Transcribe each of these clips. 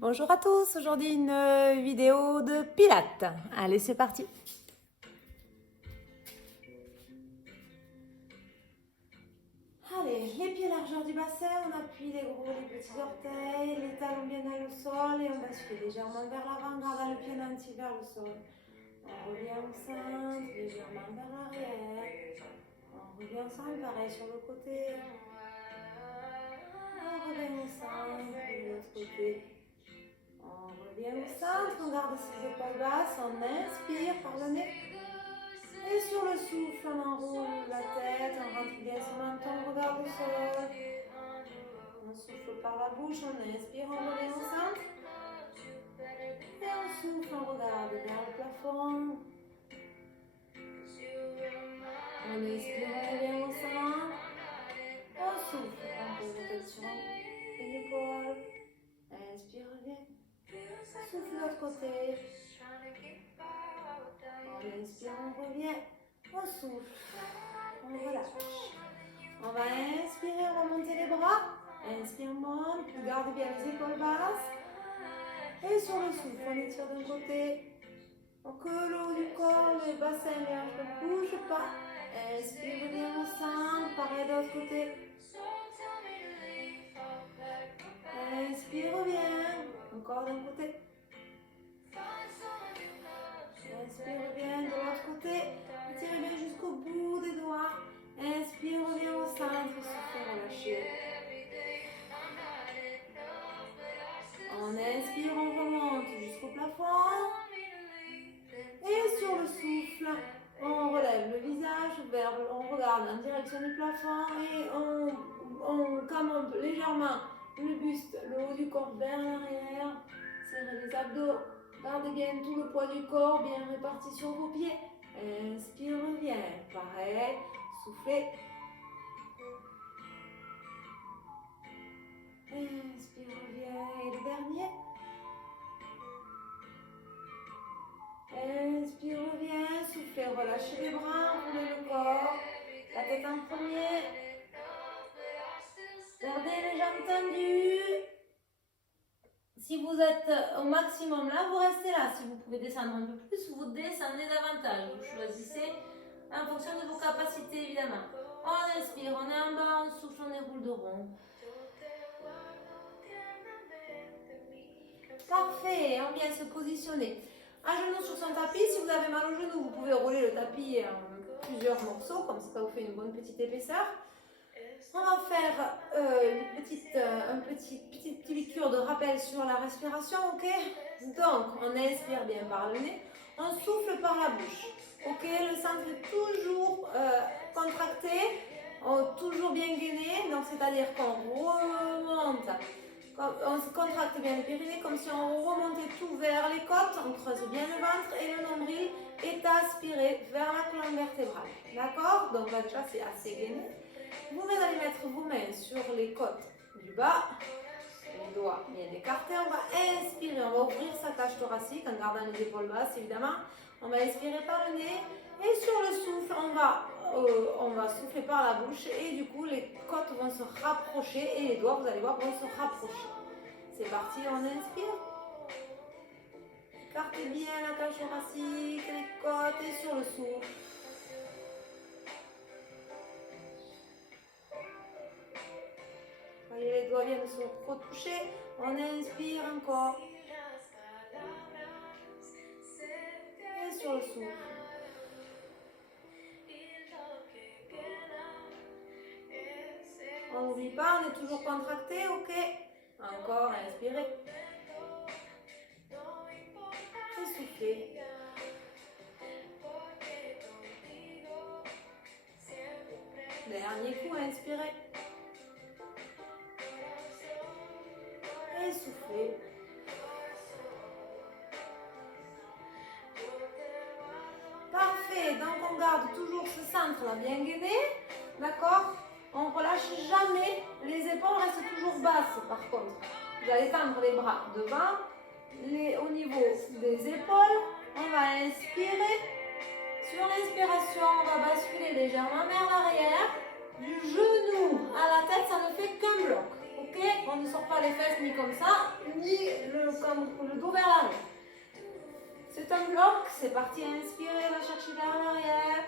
Bonjour à tous, aujourd'hui une vidéo de pilates. Allez, c'est parti. Allez, les pieds largeur du bassin, on appuie les gros, les petits orteils, les talons bien dans le sol et on bascule légèrement vers l'avant, gardant le pied nanti vers le sol. On revient au centre, légèrement vers l'arrière. On revient au centre, pareil sur le côté. On revient au centre, de l'autre côté. On revient au centre, on garde ses épaules basses, on inspire par le nez. Et sur le souffle, on enroule la tête, on rentre bien son menton, on regarde au sol. On souffle par la bouche, on inspire, on revient au centre. Et on souffle, on regarde vers le plafond. On inspire, on revient au centre. On souffle, on pose la tête sur une épaule. Inspire, revient. Souffle de l'autre côté. On inspire, on revient. On souffle. On relâche. On va inspirer, remonter les bras. Inspire, monte. Garde bien les épaules basses. Et sur le souffle, on étire d'un côté. Que le haut du corps, le bassin, les hanches ne bougent pas. Inspire, reviens au centre. Pareil de l'autre côté. Inspire, reviens. Encore d'un côté. Inspire, reviens de l'autre côté. Étirez bien jusqu'au bout des doigts. Inspire, reviens au centre. Souffle, relâchez. On inspire, on remonte jusqu'au plafond. Et sur le souffle, on relève le visage, on regarde en direction du plafond et on cambre légèrement le buste, le haut du corps vers l'arrière. Serrez les abdos. Gardez bien tout le poids du corps bien réparti sur vos pieds. Inspire, reviens. Pareil. Soufflez. Inspire, reviens. Et le dernier. Inspire, reviens. Soufflez, relâchez les bras, roulez le corps. La tête en premier. Gardez les jambes tendues. Si vous êtes au maximum là, vous restez là. Si vous pouvez descendre un peu plus, vous descendez davantage. Vous choisissez en fonction de vos capacités, évidemment. On inspire, on est en bas, on souffle, on déroule de rond. Parfait, on vient se positionner. À genoux sur son tapis, si vous avez mal au genou, vous pouvez rouler le tapis en plusieurs morceaux, comme ça vous fait une bonne petite épaisseur. On va faire une petite piqûre de rappel sur la respiration, ok? Donc, on inspire bien par le nez, on souffle par la bouche, ok? Le centre est toujours contracté, toujours bien gainé, donc c'est-à-dire qu'on remonte, on se contracte bien le périnée comme si on remontait tout vers les côtes, on creuse bien le ventre et le nombril est aspiré vers la colonne vertébrale, d'accord? Donc là déjà c'est assez gainé. Vous allez mettre vos mains sur les côtes du bas, les doigts bien écartés. On va inspirer, on va ouvrir sa cage thoracique en gardant les épaules basses évidemment. On va inspirer par le nez et sur le souffle, on va souffler par la bouche et du coup les côtes vont se rapprocher et les doigts, vous allez voir, vont se rapprocher. C'est parti, on inspire. Écartez bien la cage thoracique, les côtes et sur le souffle. Voyez, les doigts viennent se retoucher. On inspire encore. Et sur le souffle. On n'oublie pas, on est toujours contracté, ok? Encore, inspirez. Et soufflez. Dernier coup, inspirez. Et soufflez. Parfait, donc on garde toujours ce centre là bien gainé, d'accord? On ne relâche jamais, les épaules restent toujours basses par contre. Vous allez tendre les bras devant, au niveau des épaules, on va inspirer. Sur l'inspiration, on va basculer légèrement vers l'arrière. Du genou à la tête, ça ne fait qu'un bloc. Ok? On ne sort pas les fesses ni comme ça, ni le le dos vers l'arrière. C'est un bloc, c'est parti, inspirez, va chercher vers l'arrière.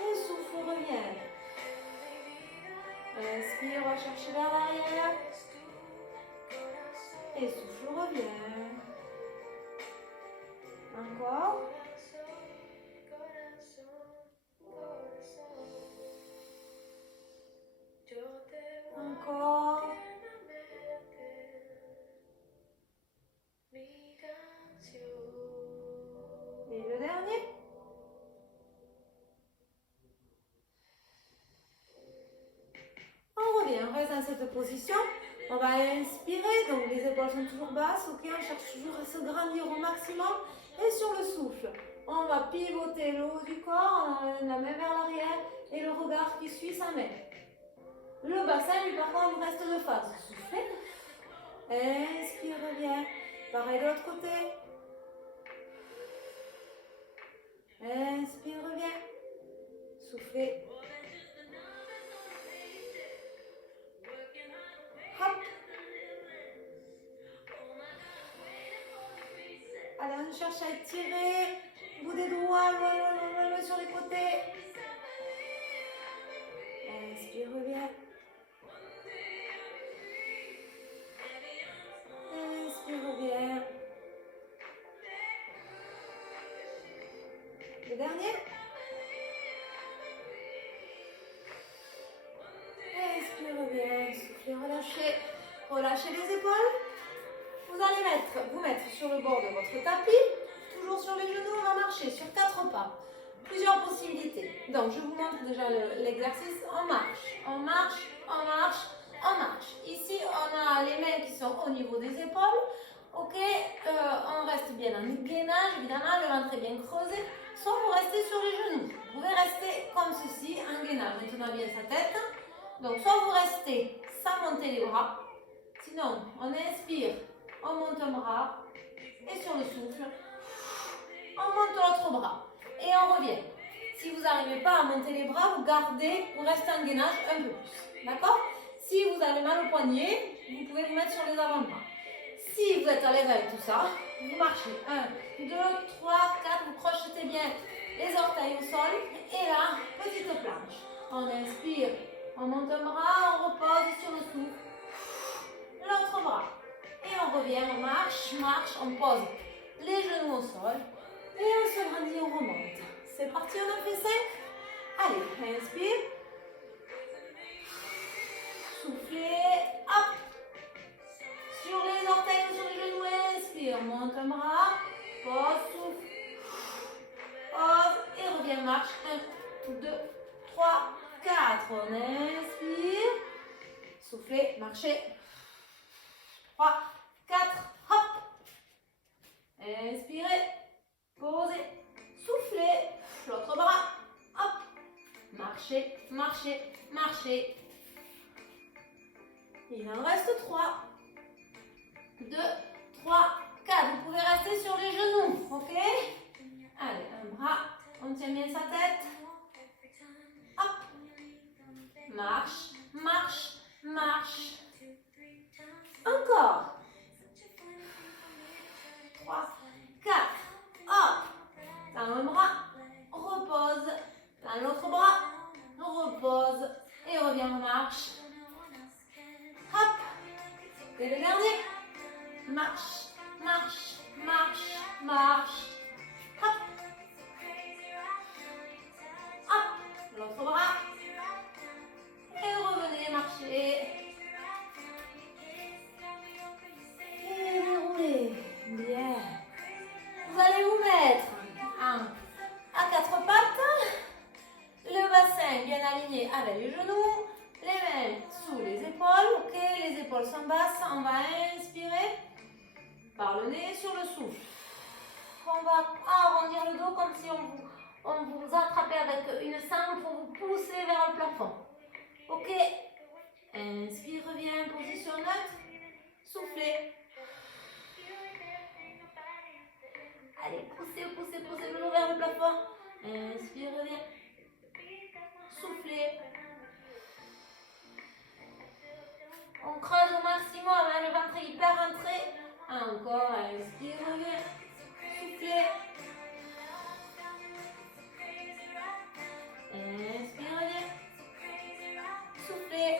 Et souffle, reviens. Inspire, va chercher vers l'arrière. Et souffle, reviens. Encore. Encore. Et le dernier. On revient, on reste dans cette position. On va inspirer, donc les épaules sont toujours basses, ok, on cherche toujours à se grandir au maximum. Et sur le souffle, on va pivoter le haut du corps, on emmène la main vers l'arrière et le regard qui suit sa main. Le bassin, lui, par contre, reste de face. Soufflez. Inspire, reviens. Pareil de l'autre côté. Inspire, reviens. Soufflez. Hop. Allez, on cherche à étirer. Bout des doigts, loin sur les côtés. Inspire, reviens. Inspire, reviens. Le dernier. Inspire, reviens. Soufflez, relâchez. Relâchez les épaules. Vous allez vous mettre sur le bord de votre tapis. Toujours sur les genoux, on va marcher sur 4 pas. Plusieurs possibilités. Donc, je vous montre déjà l'exercice. On marche, on marche, on marche, on marche. Ici, on a les mains qui sont au niveau des épaules. Ok, on reste bien en gainage, évidemment, le ventre est bien creusé. Soit vous restez sur les genoux. Vous pouvez rester comme ceci, en gainage. Maintenant bien sa tête. Donc, soit vous restez sans monter les bras. Sinon, on inspire, on monte un bras. Et sur le souffle, on monte l'autre bras. Et on revient. Si vous n'arrivez pas à monter les bras, vous gardez, vous restez en gainage un peu plus. D'accord? Si vous avez mal au poignet, vous pouvez vous mettre sur les avant-bras. Si vous êtes à l'aise avec tout ça, vous marchez. 1, 2, 3, 4, vous crochetez bien les orteils au sol. Et là, petite planche. On inspire, on monte un bras, on repose sur le souffle. L'autre bras. Et on revient, on marche, on pose les genoux au sol. Et on se grandit, on remonte. C'est parti, on en fait 5. Allez, inspire. Soufflez, hop. Sur les orteils ou sur les genoux, inspire, monte un bras, pose, souffle, pose et reviens, marche. 1, 2, 3, 4. On inspire. Soufflez, marchez. 3, 4, hop. Inspirez. Posez, soufflez, l'autre bras, hop, marchez, marchez, marchez. Il en reste 3, 2, 3, 4. Vous pouvez rester sur les genoux, ok? Allez, un bras, on tient bien sa tête. Hop, marche, marche, marche. Encore. 3, 4. Hop, dans un bras, repose, dans l'autre bras, repose, et reviens en marche. Hop, et le dernier, marche, marche, marche, marche. Hop, hop, l'autre bras, et revenez marcher. Et déroulez, bien. Vous allez vous mettre à 4 pattes, le bassin bien aligné avec les genoux, les mains sous les épaules, ok, les épaules sont basses, on va inspirer par le nez sur le souffle. On va arrondir le dos comme si on vous attrapait avec une sangle pour vous pousser vers le plafond. Ok, inspire, reviens, position neutre, soufflez. Allez, poussez, poussez, poussez le dos vers le plafond. Inspire, reviens. Soufflez. On creuse au maximum, hein, le ventre est hyper rentré. Encore, inspire, reviens. Soufflez. Inspire, reviens. Soufflez.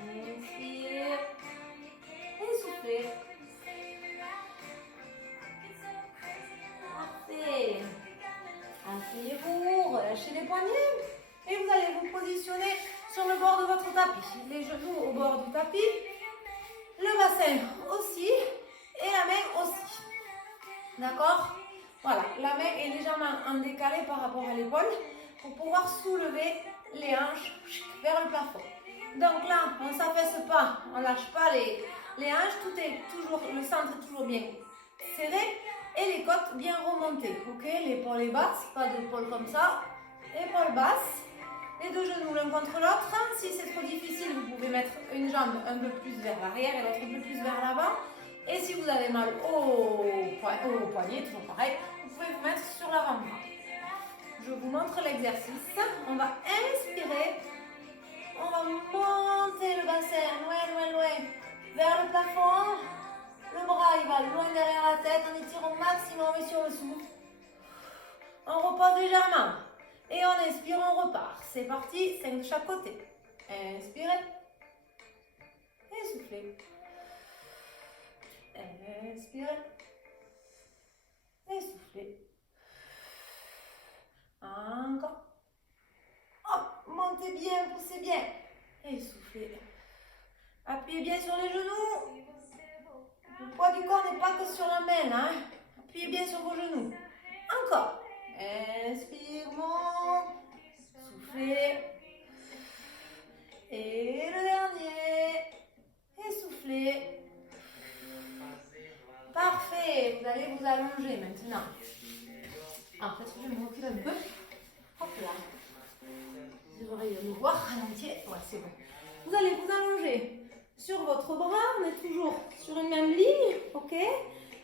Inspire. Et soufflez. Parfait. Asseyez-vous, relâchez les poignets. Et vous allez vous positionner sur le bord de votre tapis. Les genoux au bord du tapis. Le bassin aussi. Et la main aussi. D'accord? Voilà, la main est légèrement en décalé par rapport à l'épaule pour pouvoir soulever les hanches vers le plafond. Donc là, on ne s'affaisse pas, on ne lâche pas les hanches, tout est toujours, le centre est toujours bien serré et les côtes bien remontées. Ok, l'épaule est basse, pas d'épaule comme ça, épaule basse, les deux genoux l'un contre l'autre. Si c'est trop difficile, vous pouvez mettre une jambe un peu plus vers l'arrière et l'autre un peu plus vers l'avant. Et si vous avez mal au poignet, toujours pareil, vous pouvez vous mettre sur l'avant-bras. Je vous montre l'exercice. On va inspirer. On va monter le bassin loin, vers le plafond. Le bras, il va loin derrière la tête. On étire au maximum et sur le souffle. On repose légèrement. Et on inspire, on repart. C'est parti, 5 de chaque côté. Inspirez. Et soufflez. Inspirez. Et soufflez. Encore. Hop, montez bien, poussez bien. Et soufflez. Appuyez bien sur les genoux. Le poids du corps n'est pas que sur la main. Hein. Appuyez bien sur vos genoux. Encore. Inspire, monte. Soufflez. Et le dernier. Et soufflez. Parfait. Vous allez vous allonger maintenant. Alors, peut-être que je vais me reculer un peu. Hop là. Vous aurez me voir en entier. Ouais, c'est bon. Vous allez vous allonger sur votre bras. On est toujours sur une même ligne. Ok.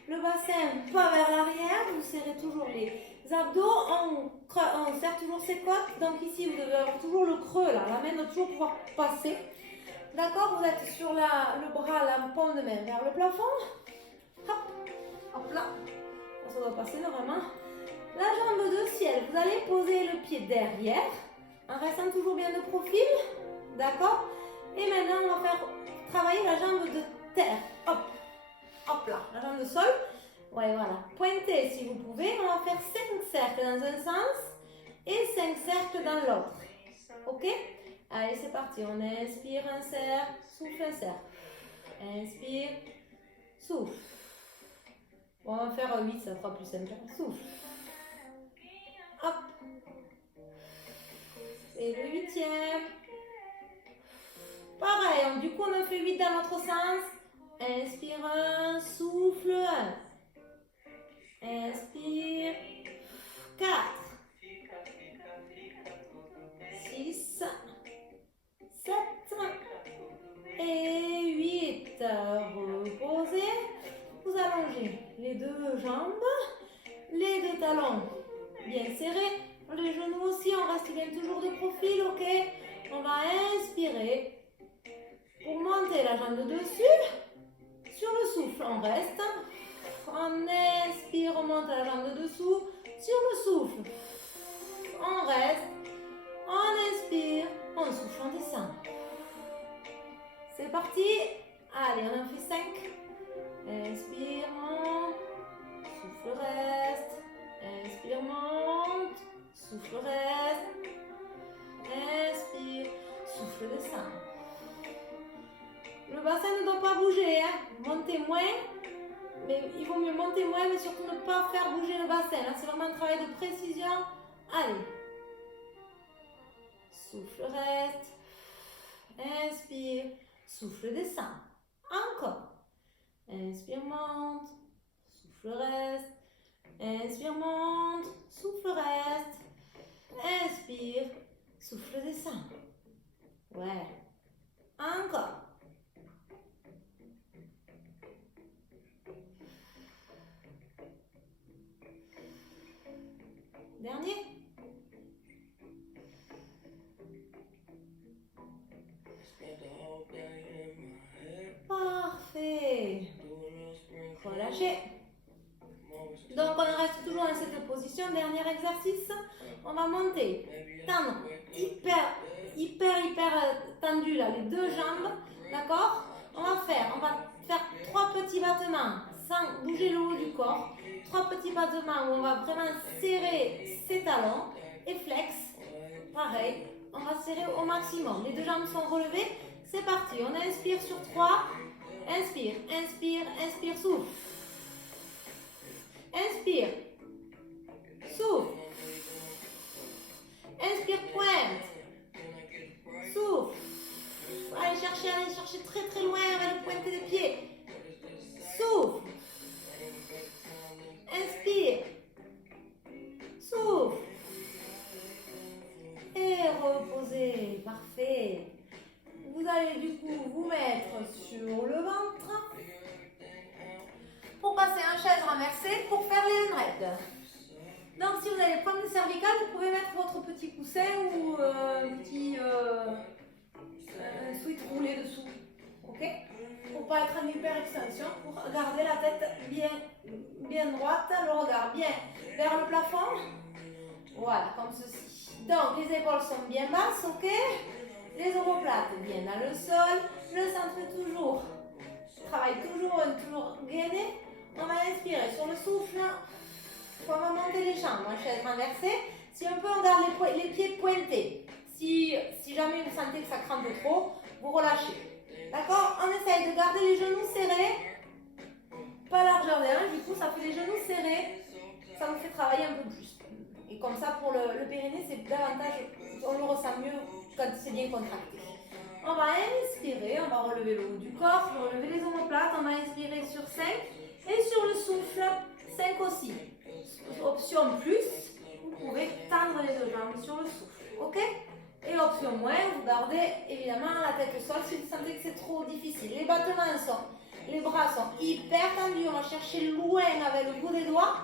Le bassin pas vers l'arrière. Vous serrez toujours les abdos. On serre toujours ses côtes. Donc ici, vous devez avoir toujours le creux là. La main doit toujours pouvoir passer. D'accord. Vous êtes sur le bras, la paume de main vers le plafond. Hop. Hop là. Ça doit passer normalement. La jambe de ciel, vous allez poser le pied derrière, en restant toujours bien de profil, d'accord? Et maintenant, on va faire travailler la jambe de terre, hop, hop là, la jambe de sol, ouais, voilà. Pointez si vous pouvez, on va faire 5 cercles dans un sens et 5 cercles dans l'autre, ok? Allez, c'est parti, on inspire un cercle, souffle un cercle, inspire, souffle. Bon, on va faire 8, ça sera plus simple, souffle. Hop. Et le 8e. Pareil, du coup on a fait 8 dans l'autre sens. Inspire 1, souffle 1. Inspire 4. 6. 7. Et 8. Reposez. Vous allongez les deux jambes, les deux talons bien serrés, les genoux aussi, on reste bien toujours de profil, ok? On va inspirer pour monter la jambe de dessus. Sur le souffle, on reste. On inspire, on monte la jambe de dessous. Sur le souffle, on reste. On inspire, on souffle, on descend. C'est parti. Allez, on en fait 5. Inspire, monte. Souffle, reste. Inspire, monte. Souffle, reste. Inspire. Souffle, descend. Le bassin ne doit pas bouger. Hein. Montez moins. Mais il vaut mieux monter moins, mais surtout ne pas faire bouger le bassin. Là, c'est vraiment un travail de précision. Allez. Souffle, reste. Inspire. Souffle, descend. Encore. Inspire, monte. Souffle, reste. Inspire, monte. Souffle, reste. Inspire. Souffle, descend. Ouais. Encore. Dernier. relâcher. Donc on reste toujours dans cette position. Dernier exercice. On va monter, tendre, hyper tendu là, les deux jambes. D'accord? On va faire 3 petits battements sans bouger le haut du corps. 3 petits battements où on va vraiment serrer ses talons et flex. Pareil, on va serrer au maximum. Les deux jambes sont relevées. C'est parti. On inspire sur 3. Inspire, inspire, inspire, souffle. Inspire. Souffle. Inspire, pointe. Souffle. Allez chercher très loin avec le pointé des pieds. Souffle. Inspire. Souffle. Et reposez. Parfait. Vous allez du coup vous mettre sur le ventre pour passer en chaise renversée pour faire les handreds. Donc si vous avez des problèmes cervicales, vous pouvez mettre votre petit coussin ou un petit sweat roulé dessous. Ok? Pour pas être en hyper extension, pour garder la tête bien droite, le regard bien vers le plafond. Voilà, comme ceci. Donc les épaules sont bien basses, ok? Les omoplates bien dans le sol. Le centre toujours. Travaille toujours gainé. On va inspirer sur le souffle. On va monter les jambes en chaise renversée. Si on peut, on garde les pieds pointés. Si jamais vous sentez que ça crampe trop, vous relâchez. D'accord? On essaye de garder les genoux serrés. Pas largeur des hanches, du coup ça fait les genoux serrés. Ça nous fait travailler un peu plus. Et comme ça pour le périnée, c'est davantage, on le ressent mieux quand c'est bien contracté. On va inspirer, on va relever le haut du corps, relever les omoplates. On va inspirer sur 5 et sur le souffle 5 aussi. Option plus, vous pouvez tendre les deux jambes sur le souffle, ok? Et option moins, vous gardez évidemment la tête au sol si vous sentez que c'est trop difficile. Les les bras sont hyper tendus, on va chercher loin avec le bout des doigts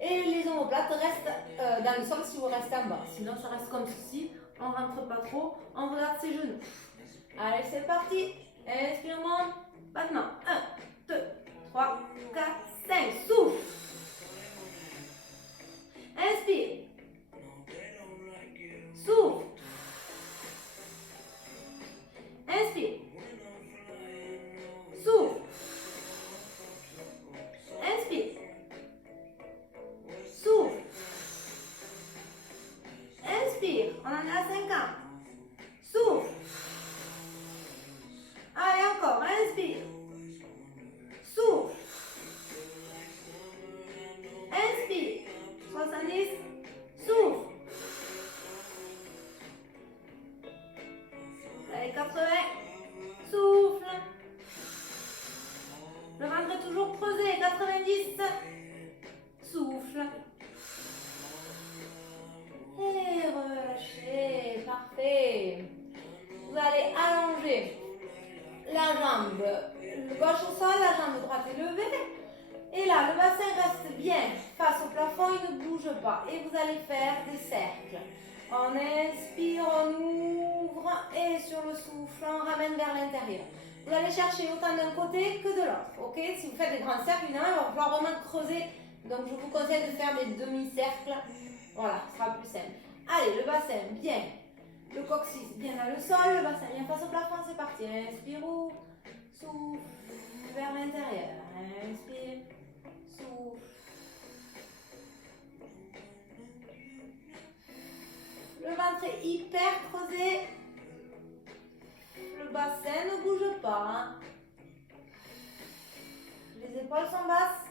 et les omoplates restent dans le sol si vous restez en bas. Sinon ça reste comme ceci, on ne rentre pas trop, on regarde ses genoux. Allez, c'est parti. Inspire, monte, battement. 1, 2, 3, 4, 5, souffle. Inspire. Souffle. Inspire. Souffle. Inspire. Souffle. Inspire. On en est à 50. Souffle. Allez, encore. Inspire. Souffle. Inspire. 70. Souffle. Allez, 80. Souffle. Le ventre est toujours creusé. 90. Souffle. Et relâchez. Parfait. Vous allez allonger la jambe gauche au sol, la jambe droite est levée. Et là, le bassin reste bien face au plafond, il ne bouge pas. Et vous allez faire des cercles. On inspire, on ouvre et sur le souffle, on ramène vers l'intérieur. Vous allez chercher autant d'un côté que de l'autre. Ok? Si vous faites des grands cercles, évidemment, il va falloir vraiment creuser. Donc, je vous conseille de faire des demi-cercles. Voilà, ce sera plus simple. Allez, le bassin bien. Le coccyx bien dans le sol, le bassin bien face au plafond, c'est parti. Inspire, ouvre, souffle vers l'intérieur. Inspire, souffle. Le ventre est hyper creusé. Le bassin ne bouge pas. Hein. Les épaules sont basses.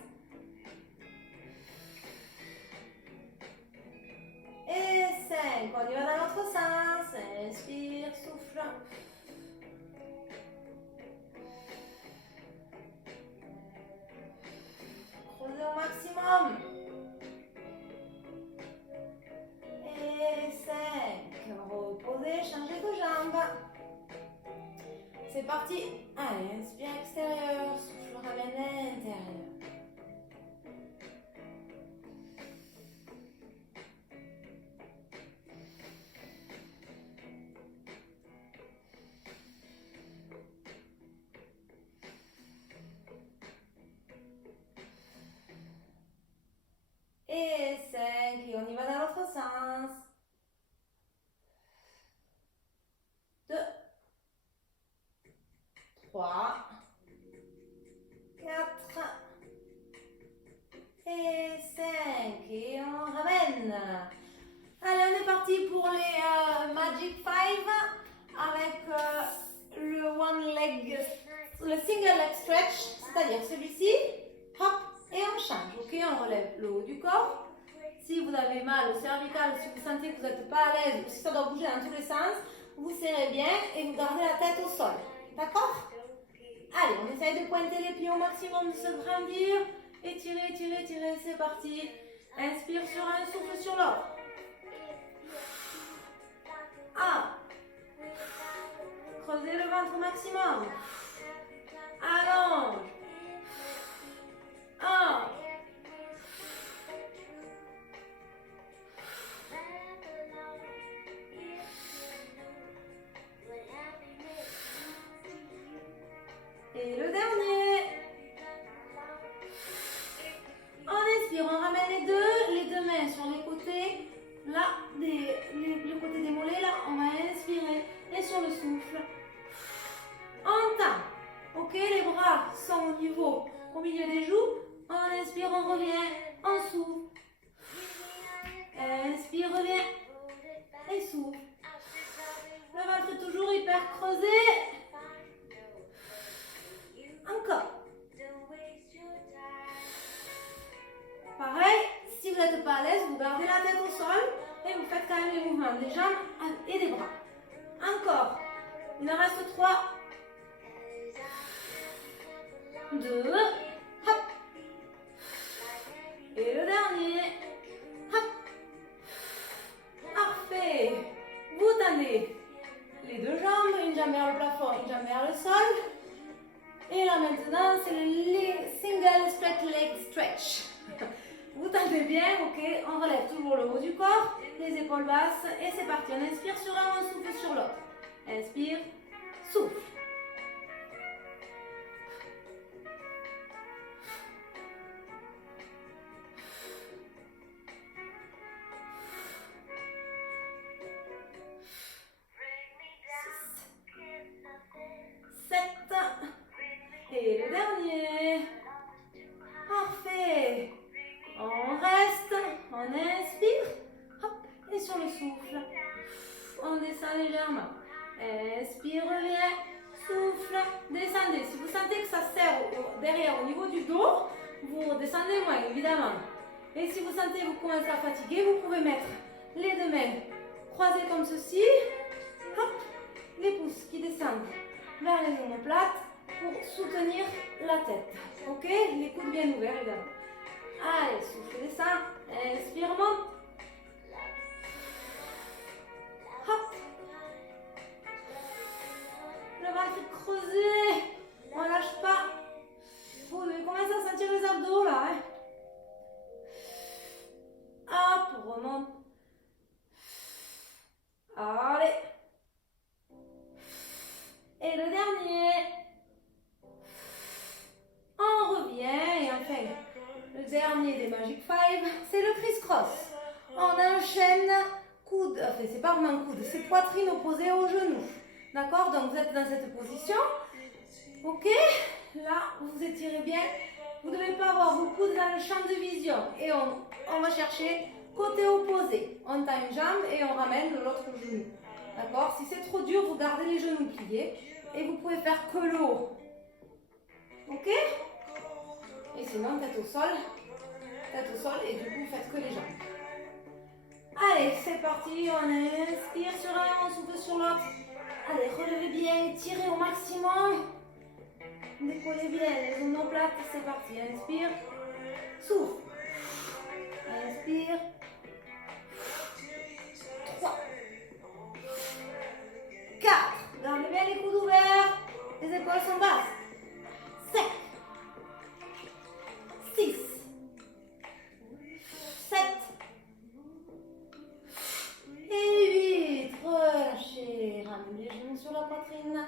Et 5. On y va dans l'autre sens. Inspire, souffle. Creusez au maximum. Et 5. Reposez, changez de jambe. C'est parti. Allez, inspire extérieur. Souffle, ramène intérieur. 3, 4 et 5. Et on ramène. Allez, on est parti pour les Magic 5 avec le one leg, le single leg stretch, c'est-à-dire celui-ci, hop, et on change, ok, on relève le haut du corps. Si vous avez mal au cervical, si vous sentez que vous n'êtes pas à l'aise, ou si ça doit bouger dans tous les sens, vous serrez bien et vous gardez la tête au sol, d'accord? Allez, on essaye de pointer les pieds au maximum, de se grandir, étirer, étirer, étirer, c'est parti. Inspire sur un, souffle sur l'autre. 1. Creusez le ventre au maximum. Allonge. 1. Et le dernier. On inspire, on ramène les deux mains sur les côtés. Là, le côté des mollets, là, on va inspirer. Et sur le souffle, on tend. Ok, les bras sont au milieu des joues. On inspire, on revient, on souffle. Inspire, revient. Et souffle. Le ventre est toujours hyper creusé. Encore. Pareil, si vous n'êtes pas à l'aise, vous gardez la tête au sol et vous faites quand même les mouvements des jambes et des bras. Encore. Il en reste 3. 2. Hop. Et le dernier. Hop. Parfait. Vous tendez les deux jambes, une jambe vers le plafond, une jambe vers le sol. Et là maintenant, c'est le single straight leg stretch. Vous tendez bien, ok, on relève toujours le haut du corps, les épaules basses et c'est parti. On inspire sur un, on souffle sur l'autre. Inspire, souffle. Et le dernier. Parfait. On reste, on inspire, hop, et sur le souffle, on descend légèrement. Inspire, revient, souffle, descendez. Si vous sentez que ça serre derrière au niveau du dos, vous descendez moins, évidemment. Et si vous sentez que vous commencez à fatiguer, vous pouvez mettre les deux mains croisées comme ceci, hop, les pouces qui descendent vers les omoplates pour soutenir la tête. Ok, les coudes bien ouverts, évidemment. Allez, souffle, descend, inspire, monte. Hop. Le ventre est creusé. On ne lâche pas. Vous devez commencer à sentir les abdos là. Hein. Hop, on remonte. Allez. Et le dernier. On revient et enfin, le dernier des Magic 5, c'est le criss-cross. On enchaîne coude, enfin c'est pas vraiment coude, c'est poitrine opposée au genou. D'accord? Donc vous êtes dans cette position. Ok? Là, vous étirez bien. Vous ne devez pas avoir vos coudes dans le champ de vision. Et on va chercher côté opposé. On tend une jambe et on ramène de l'autre genou. D'accord? Si c'est trop dur, vous gardez les genoux pliés. Et vous pouvez faire que le haut. Ok? Et sinon, tête au sol et du coup, faites que les jambes. Allez, c'est parti, on inspire sur un, on souffle sur l'autre. Allez, relevez bien, tirez au maximum. Décollez bien les omoplates, c'est parti. Inspire, souffle. Inspire. 3. 4. Gardez bien les coudes ouverts. Les épaules sont basses. 5. 6. 7. Et 8. Relâchez. Ramenez les genoux sur la poitrine.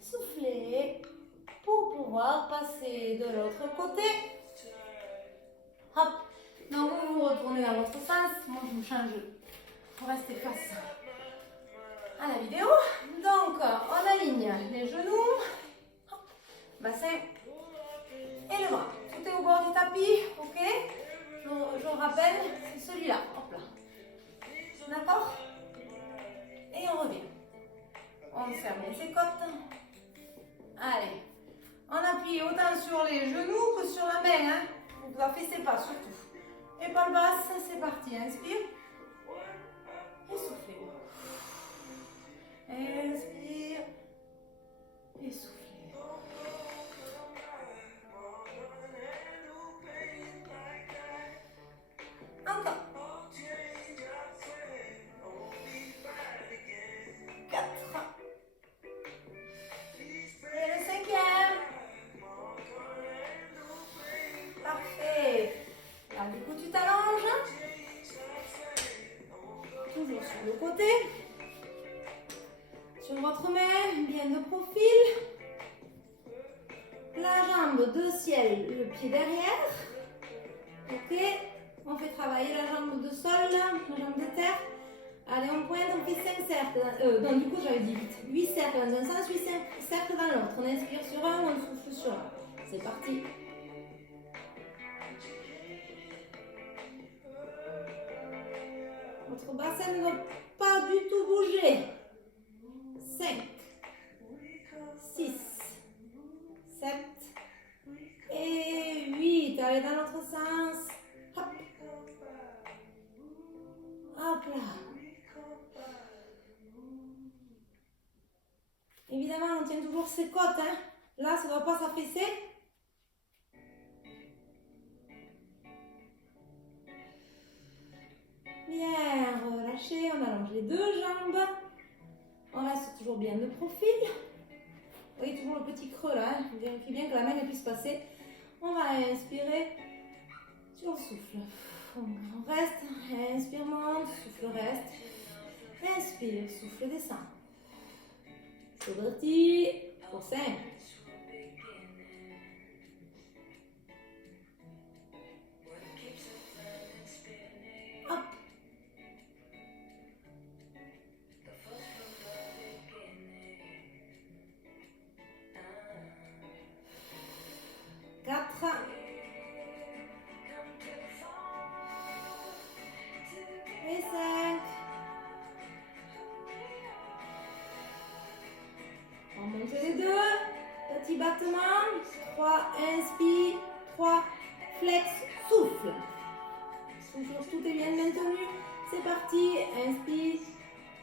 Soufflez pour pouvoir passer de l'autre côté. Hop. Donc vous vous retournez dans votre sens. Moi je vous change pour rester face à la vidéo. Donc on aligne les genoux appuyez autant sur les genoux que sur la main. Hein. Vous affaissez pas surtout. Épaules basses, c'est parti. Inspire. Et soufflez. Inspire. Et soufflez. Encore. 4. Et le 5e. Parfait. Là, du coup, tu t'allonges. Toujours sur le côté. Sur votre main, bien de profil. La jambe de ciel, le pied derrière. Ok. On fait travailler la jambe de sol, la jambe de terre. Allez, on pointe, on fait 5 cercles. Donc, du coup, j'avais dit 8 cercles dans un sens, 8 cercles dans l'autre. On inspire sur un, on souffle sur un. C'est parti. Votre bassin ne doit pas du tout bouger. 5, 6, 7 et 8. Allez, dans l'autre sens. Hop. Hop là. Évidemment, on tient toujours ses côtes. Hein. Là, ça ne doit pas s'affaisser. Bien, relâchez. On allonge les deux jambes. On reste toujours bien de profil. Vous voyez toujours le petit creux là. Hein. Vérifiez bien que la main puisse passer. On va inspirer sur le souffle. On reste. Inspire, monte. Souffle, reste. Inspire, souffle, descend. C'est parti pour 5. Hop. 4. Et 5. On monte les deux. Petit battement. 3. Inspire. 3. Flex. Souffle. Toujours tout est bien maintenu. C'est parti. Inspire.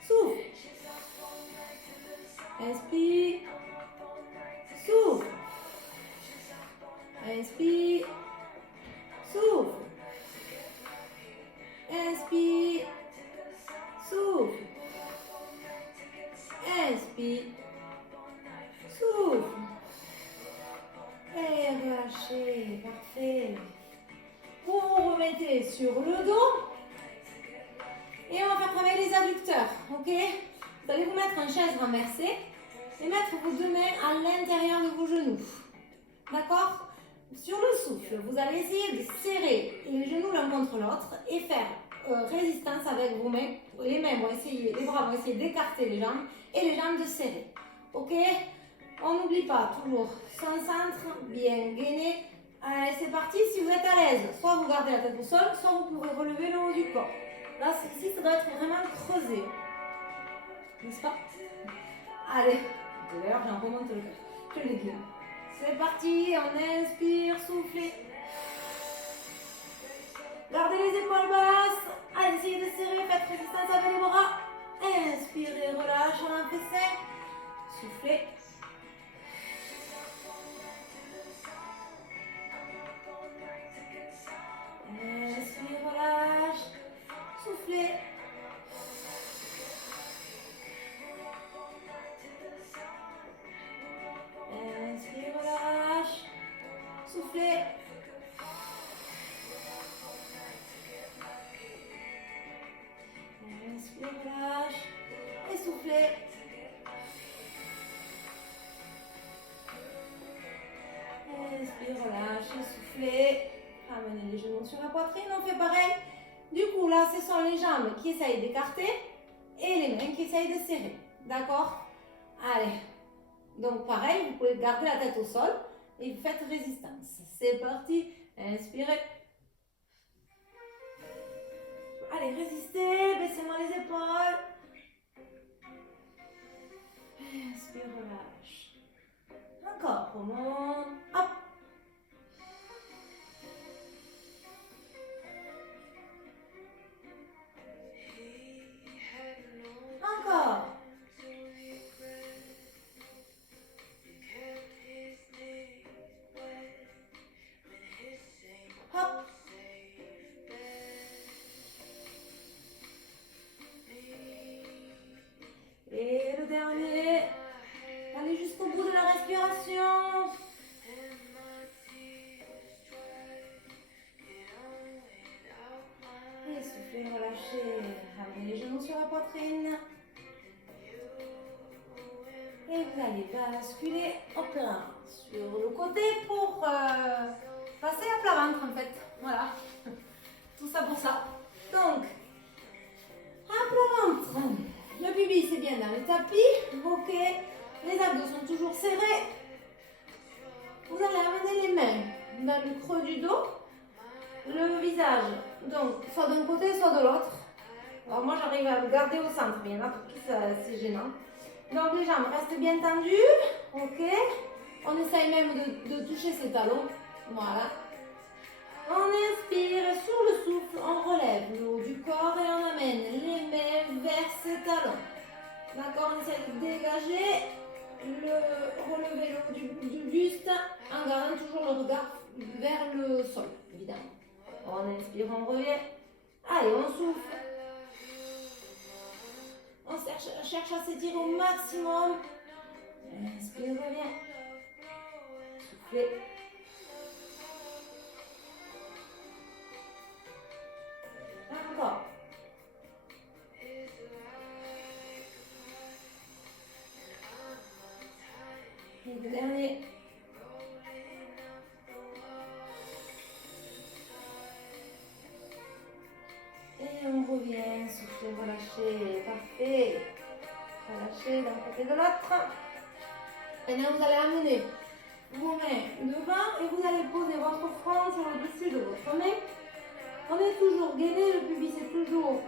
Souffle. Inspire. Souffle. Inspire. Souffle. Inspire. Souffle. Inspire. Souffle. Et relâchez. Parfait. Vous vous remettez sur le dos. Et on va faire travailler les adducteurs. Ok? Vous allez vous mettre en chaise renversée et mettre vos deux mains à l'intérieur de vos genoux. D'accord? Sur le souffle, vous allez essayer de serrer les genoux l'un contre l'autre et faire résistance avec vos mains. Les mains vont essayer, les bras vont essayer d'écarter les jambes et les jambes de serrer. Ok? On n'oublie pas, toujours son centre, bien gainé. Allez, c'est parti. Si vous êtes à l'aise, soit vous gardez la tête au sol, soit vous pouvez relever le haut du corps. Là, ici, ça doit être vraiment creusé. N'est-ce pas? Allez. D'ailleurs, j'en remonte le cœur. Je les guide. C'est parti. On inspire, soufflez. Gardez les épaules basses. Allez, essayez de serrer. Faites résistance avec les bras. Inspirez, relâche. On en fait 5. Soufflez. Inspire, relâche. Soufflez. Inspire, relâche. Soufflez. Inspire, relâche. Et soufflez. Inspire, relâche et soufflez. Ramenez les genoux sur la poitrine, on fait pareil. Du coup, là, ce sont les jambes qui essayent d'écarter et les mains qui essayent de serrer. D'accord? Allez. Donc, pareil, vous pouvez garder la tête au sol et vous faites résistance. C'est parti. Inspirez. Allez, résistez. Baissez-moi les épaules. Inspire, relâche. Encore, remonte. Hop. allez basculer, hop là, sur le côté pour passer à plat ventre en fait. Voilà, tout ça pour ça. Donc, à plat ventre, le pubis c'est bien dans le tapis, ok. Les abdos sont toujours serrés. Vous allez amener les mains dans le creux du dos, le visage, donc soit d'un côté, soit de l'autre. Alors moi j'arrive à le garder au centre, mais il y en a pour qui c'est gênant. Donc les jambes restent bien tendues, ok. On essaye même de toucher ses talons, voilà. On inspire, sur le souffle, on relève le haut du corps et on amène les mains vers ses talons. D'accord, on essaie de dégager, relever le haut du buste en gardant toujours le regard vers le sol, évidemment. On inspire, on revient. Allez, on souffle. On cherche à s'étirer au maximum. Inspire, revient. Soufflez. Encore. Et le dernier. Et on revient, soufflez, relâchez, parfait. Relâchez d'un côté de l'autre. Maintenant, vous allez amener vos mains devant et vous allez poser votre front sur le dessus de votre main. On est toujours gainé, le pubis est toujours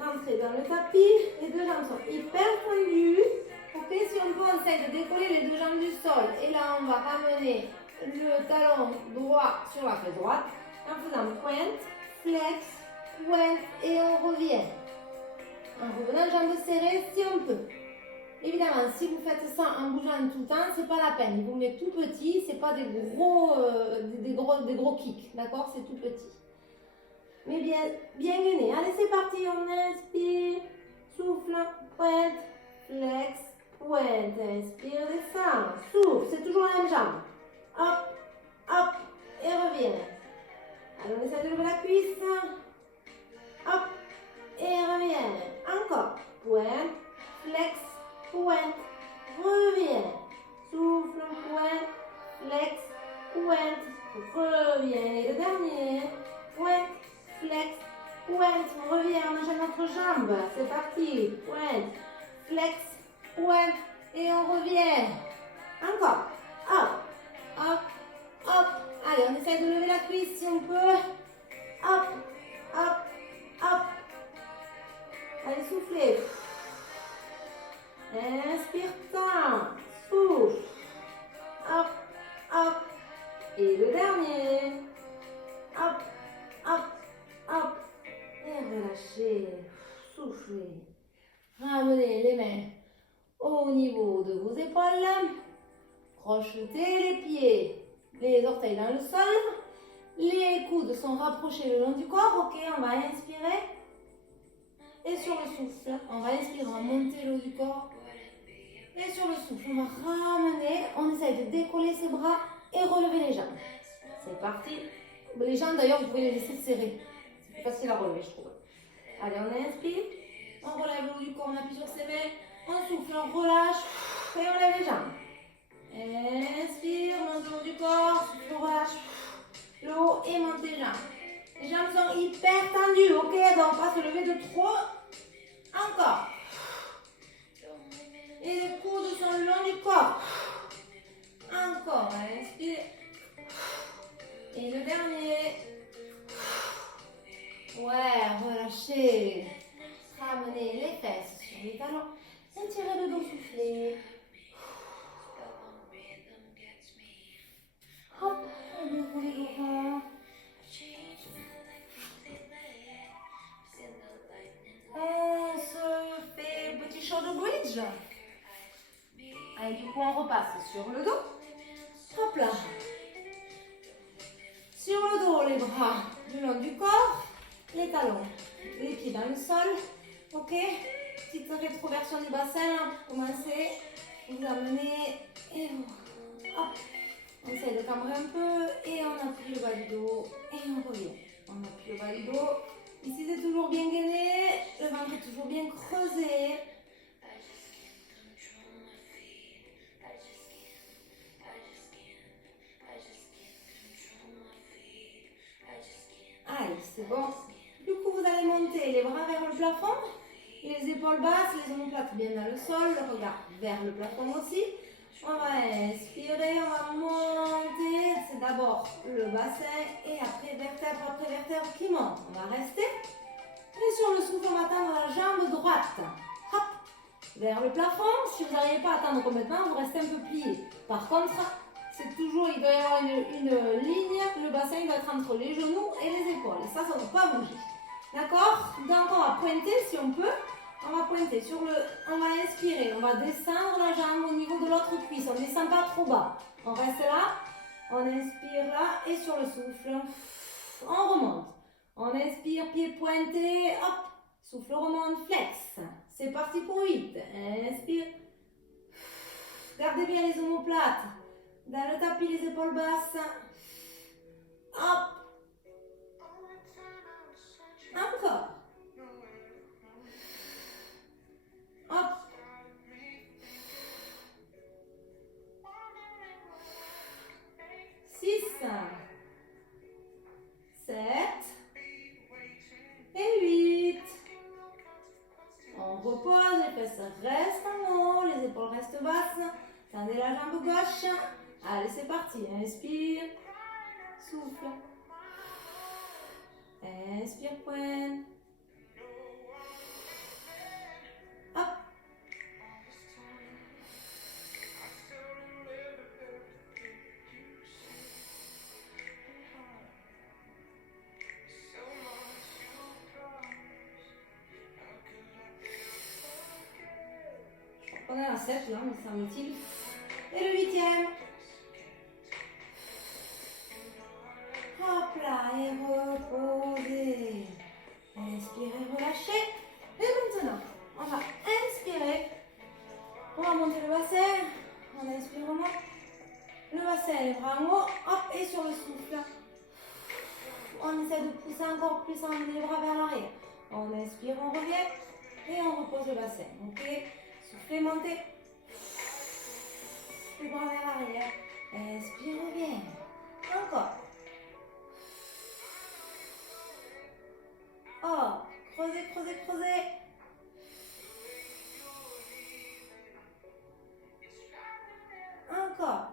rentré dans le tapis. Les deux jambes sont hyper tendues. Ok, si on peut, on essaie de décoller les deux jambes du sol. Et là, on va ramener le talon droit sur la fesse droite en faisant pointe, flex, pointe et on revient. En revenant, jambes serrées si on peut. Évidemment, si vous faites ça en bougeant tout le temps, c'est pas la peine. Il vous met tout petit, c'est pas des gros kicks, d'accord? C'est tout petit. Mais bien gainé. Allez, c'est parti. On inspire, souffle, pointe, flex, pointe. Inspire, descend, souffle. C'est toujours la même jambe. Hop, hop, et revient. Allez, on essaie de lever la cuisse. Hop, et revient. Encore. Pointe, flex, pointe, revient. Souffle, pointe, flex, pointe, revient. Et le dernier. Pointe, flex, pointe, on revient, on enchaîne notre jambe. C'est parti. Pointe, flex, pointe, et on revient. Encore. Hop, hop, hop. Allez, on essaie de lever la cuisse si on peut. Hop, hop, hop. Allez, soufflez. Inspire, temps. Souffle. Hop, hop. Et le dernier. Hop, hop, hop. Et relâchez. Soufflez. Ramenez les mains au niveau de vos épaules. Crochetez les pieds, les orteils dans le sol. Les coudes sont rapprochés le long du corps. Ok, on va inspirer. Et sur le souffle, on va inspirer, on va monter le haut du corps. Et sur le souffle, on va ramener. On essaye de décoller ses bras et relever les jambes. C'est parti. Les jambes, d'ailleurs, vous pouvez les laisser serrer. C'est plus facile à relever, je trouve. Allez, on inspire. On relève le haut du corps, on appuie sur ses mains. On souffle, on relâche. Et on lève les jambes. Inspire, monte le haut du corps. Souffle, on relâche. Le haut et monte les jambes. Les jambes sont hyper tendues, ok? Donc, pas se lever de trop. Encore. Et les coudes sont le long du corps. Encore, inspire. Et le dernier. Ouais, relâchez. Ramenez les fesses sur les talons. Étirez le dos, soufflez. Hop, on déroule les bras. On se fait petit shoulder bridge. Allez, du coup, on repasse sur le dos. Hop là. Sur le dos, les bras le long du corps. Les talons, les pieds dans le sol. Ok. Petite rétroversion du bassin pour commencer. Vous amenez et vous. Hop. On essaie de cambrer un peu et on appuie le bas du dos et on revient. On appuie le bas du dos. Ici, c'est toujours bien gainé. Le ventre est toujours bien creusé. c'est bon. Du coup, vous allez monter les bras vers le plafond, les épaules basses, les omoplates bien dans le sol, le regard vers le plafond aussi. On va inspirer, on va monter. C'est d'abord le bassin et après vertèbre qui monte. On va rester. Et sur le souffle, on va tendre la jambe droite. Hop, vers le plafond. Si vous n'arrivez pas à tendre complètement, vous restez un peu plié. Par contre, c'est toujours, il doit y avoir une ligne. Le bassin il doit être entre les genoux et les épaules. Et ça ne doit pas bouger. D'accord? Donc on va pointer si on peut. On va pointer sur le... On va inspirer. On va descendre la jambe au niveau de l'autre cuisse. On ne descend pas trop bas. On reste là. On inspire là. Et sur le souffle, on remonte. On inspire, pied pointé. Hop. Souffle, remonte, flex. C'est parti pour 8. Inspire. Gardez bien les omoplates. Dans le tapis, les épaules basses. Hop. Encore. Hop. 6, 7 et 8. On repose, les fesses restent en haut, les épaules restent basses. Tendez la jambe gauche. Allez, c'est parti. Inspire. Souffle. Inspire, pointe. Hop. On est à 7 là, me semble-t-il. Et le 8e. Hop là, et reposez. Inspirez, relâchez. Et maintenant, on va inspirer. On va monter le bassin. On inspire, on monte. Le bassin, les bras en haut. Hop, et sur le souffle. On essaie de pousser encore plus, emmener les bras vers l'arrière. On inspire, on revient. Et on repose le bassin. Ok? Soufflez, montez. Les bras vers l'arrière. Inspire bien. Encore. Oh, creusez, creusez, creusez. Encore.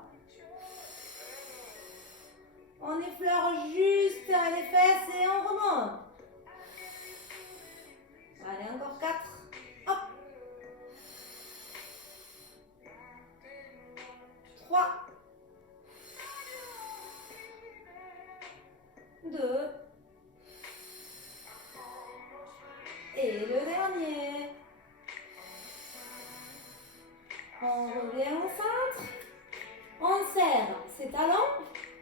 On effleure juste les fesses et on remonte. Allez, encore 4. Hop. 3. 2. Et le dernier. On revient au centre. On serre ses talons,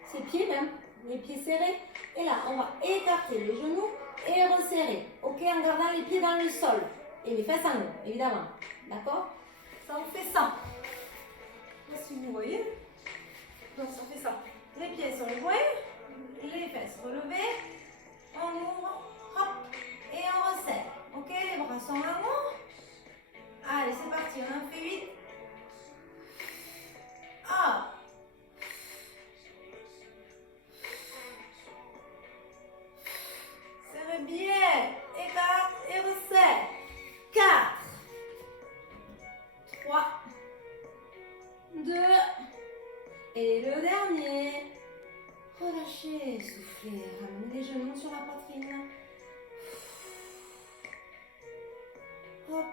ses pieds même, les pieds serrés. Et là, on va écarter les genoux et resserrer. Ok, en gardant les pieds dans le sol. Et les fesses en haut, évidemment. D'accord? Ça, on fait ça. Je ne sais pas si vous voyez. Donc, on fait ça. Les pieds sont joints, les fesses relevées. On ouvre, hop, et on resserre. Ok, les bras sont en haut. Allez, c'est parti, on en fait 8. Ah. Serrez bien. Écarte et resserre. 4. 3. 2. Et le dernier. Relâchez, soufflez. Ramenez les genoux sur la poitrine. Hop.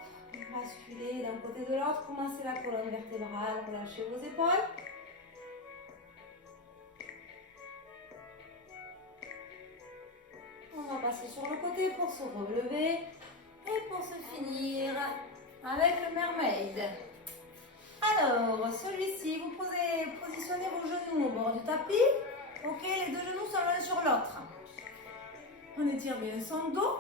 Basculez d'un côté de l'autre. Commencez la colonne vertébrale. Relâchez vos épaules. On va passer sur le côté pour se relever et pour se finir avec le mermaid. Alors, celui-ci, vous positionnez vos genoux au bord du tapis. Ok, les deux genoux sont l'un sur l'autre. On étire bien son dos.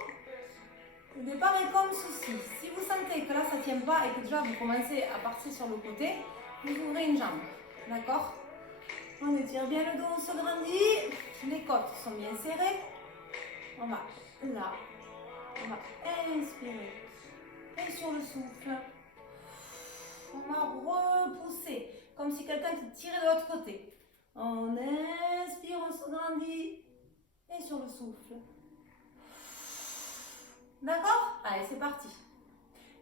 Le départ est comme ceci. Si vous sentez que là ça ne tient pas et que déjà vous commencez à partir sur le côté, vous ouvrez une jambe. D'accord? On étire bien le dos, on se grandit. Les côtes sont bien serrées. On va là. On va inspirer. Et sur le souffle, on va repousser. Comme si quelqu'un te tirait de l'autre côté. On inspire, on se grandit. Et sur le souffle, D'accord? Allez, c'est parti.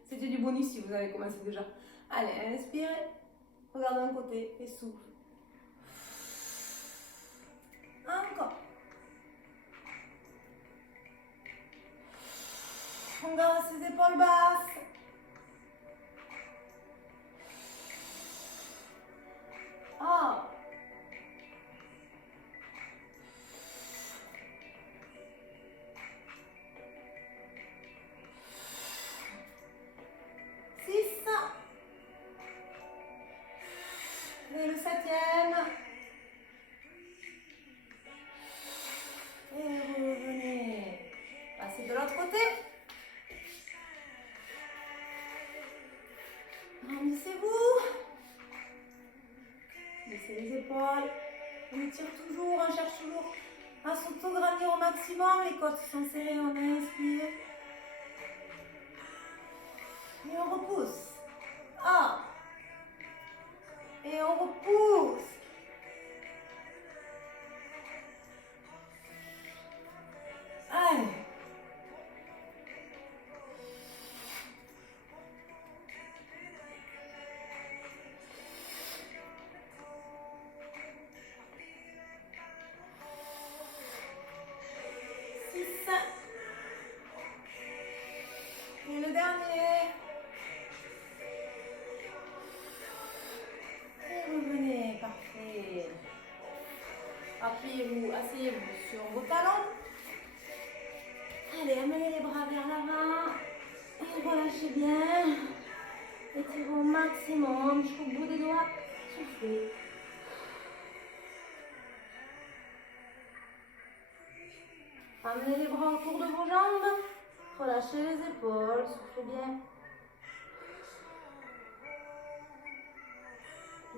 C'était du bonus si vous avez commencé déjà. Allez, inspirez. Regardez d'un côté et souffle. Encore. On garde ses épaules basses. Oh. Et le 7e. Et revenez. Passez de l'autre côté. Grandissez-vous. Laissez les épaules. On étire toujours, on cherche toujours à s'auto-grandir au maximum. Les côtes sont serrées, on inspire. Et on repousse. Ah. Et on repousse. Allez. Et le dernier. Et revenez, parfait. Appuyez-vous, asseyez-vous sur vos talons. Allez, amenez les bras vers l'avant. Et relâchez bien. Étirez au maximum jusqu'au bout des doigts. Soufflez. Amenez les bras autour de vos jambes. Relâchez les épaules. Soufflez bien.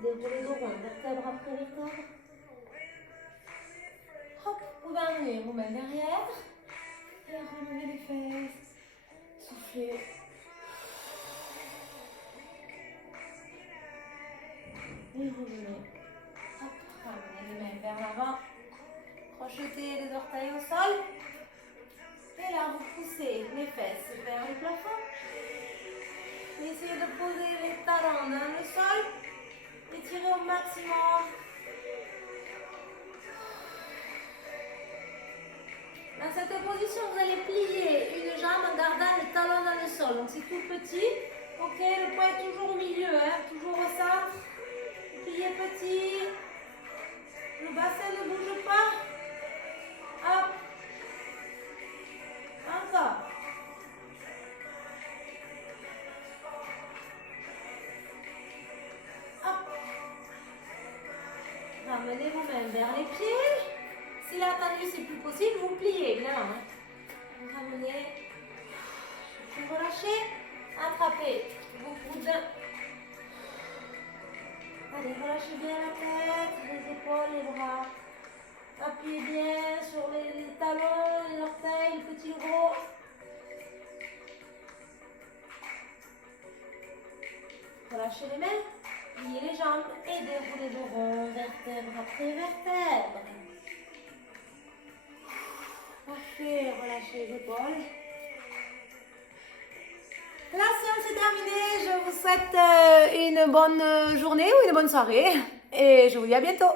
Déroulez le rond, vertèbre après vertèbre. Hop, vous pouvez amener vos mains derrière. Et relevez les fesses. Soufflez. Et revenez. Hop, ramenez les mains vers l'avant. Crochetez les orteils au sol. Et là, vous poussez les fesses vers le plafond. Essayez de poser les talons dans le sol. Étirez au maximum. Dans cette position, vous allez plier une jambe en gardant le talon dans le sol. Donc c'est tout petit. Ok, le poids est toujours au milieu, hein, toujours au centre. Pliez petit. Le bassin ne bouge pas. Hop. Encore. Hop. Ramenez vos mains vers les pieds. Si la tenue c'est plus possible, vous pliez évidemment. Vous ramenez. Vous relâchez. Attrapez vos coudes. Allez, relâchez bien la tête, les épaules, les bras. Appuyez bien sur les talons, les orteils, les petits gros. Relâchez les mains, pliez les jambes et déroulez le rond, vertèbre après vertèbre. Parfait, relâchez les épaules. La séance est terminée. Je vous souhaite une bonne journée ou une bonne soirée. Et je vous dis à bientôt.